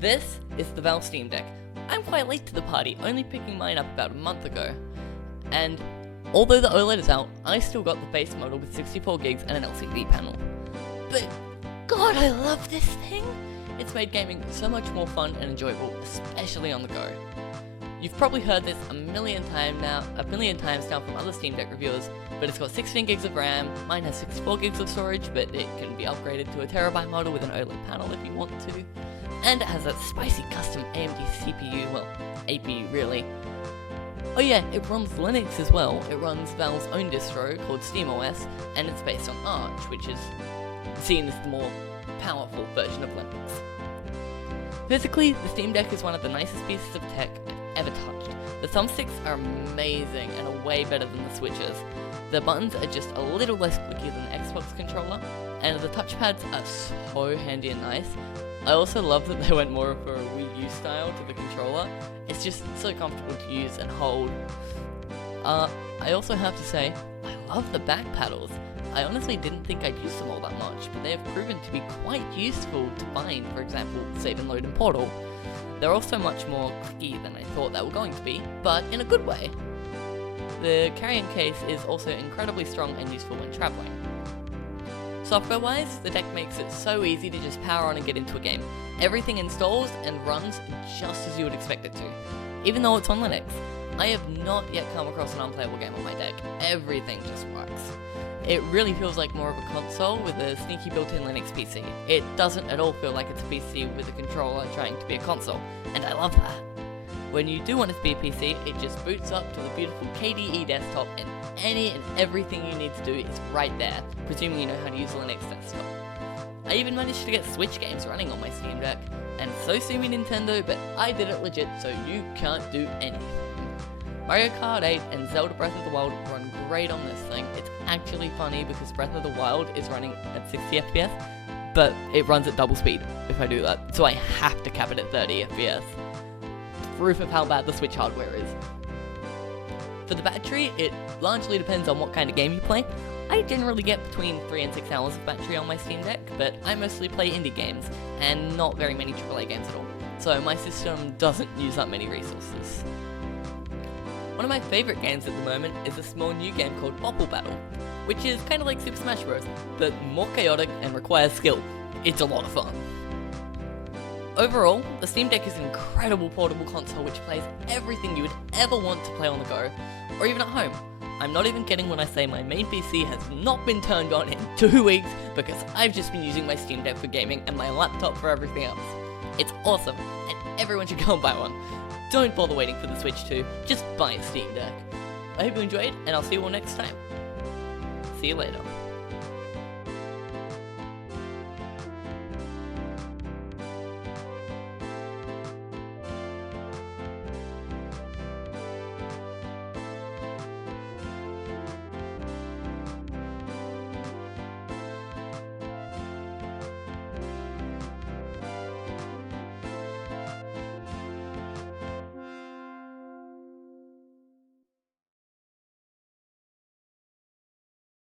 This is the Valve Steam Deck. I'm quite late to the party, only picking mine up about a month ago. And although the OLED is out, I still got the base model with 64 gigs and an LCD panel. But God, I love this thing! It's made gaming so much more fun and enjoyable, especially on the go. You've probably heard this a million times now from other Steam Deck reviewers, but it's got 16 gigs of RAM, mine has 64 gigs of storage, but it can be upgraded to a terabyte model with an OLED panel if you want to. And it has that spicy custom AMD CPU, well, APU really. Oh yeah, it runs Linux as well. It runs Valve's own distro called SteamOS, and it's based on Arch, which is seen as the more powerful version of Linux. Physically, the Steam Deck is one of the nicest pieces of tech I've ever touched. The thumbsticks are amazing and are way better than the switches. The buttons are just a little less clicky than the Xbox controller, and the touchpads are so handy and nice. I also love that they went more for a Wii U style to the controller. It's just so comfortable to use and hold. I also have to say, I love the back paddles. I honestly didn't think I'd use them all that much, but they have proven to be quite useful to bind, for example, Save and Load in Portal. They're also much more clicky than I thought they were going to be, but in a good way. The carrying case is also incredibly strong and useful when travelling. Software-wise, the deck makes it so easy to just power on and get into a game. Everything installs and runs just as you would expect it to, even though it's on Linux. I have not yet come across an unplayable game on my deck. Everything just works. It really feels like more of a console with a sneaky built-in Linux PC. It doesn't at all feel like it's a PC with a controller trying to be a console, and I love that. When you do want it to be a PC, it just boots up to the beautiful KDE desktop, and any and everything you need to do is right there, presuming you know how to use a Linux desktop. I even managed to get Switch games running on my Steam Deck, and so sue me Nintendo, but I did it legit, so you can't do anything. Mario Kart 8 and Zelda Breath of the Wild run great on this thing. It's actually funny because Breath of the Wild is running at 60 FPS, but it runs at double speed if I do that, so I have to cap it at 30 FPS. Proof of how bad the Switch hardware is. For the battery, it largely depends on what kind of game you play. I generally get between 3 and 6 hours of battery on my Steam Deck, but I mostly play indie games, and not very many AAA games at all, so my system doesn't use that many resources. One of my favourite games at the moment is a small new game called Bopple Battle, which is kind of like Super Smash Bros, but more chaotic and requires skill. It's a lot of fun. Overall, the Steam Deck is an incredible portable console which plays everything you would ever want to play on the go, or even at home. I'm not even kidding when I say my main PC has not been turned on in 2 weeks because I've just been using my Steam Deck for gaming and my laptop for everything else. It's awesome, and everyone should go and buy one. Don't bother waiting for the Switch 2, just buy a Steam Deck. I hope you enjoyed, and I'll see you all next time. See you later.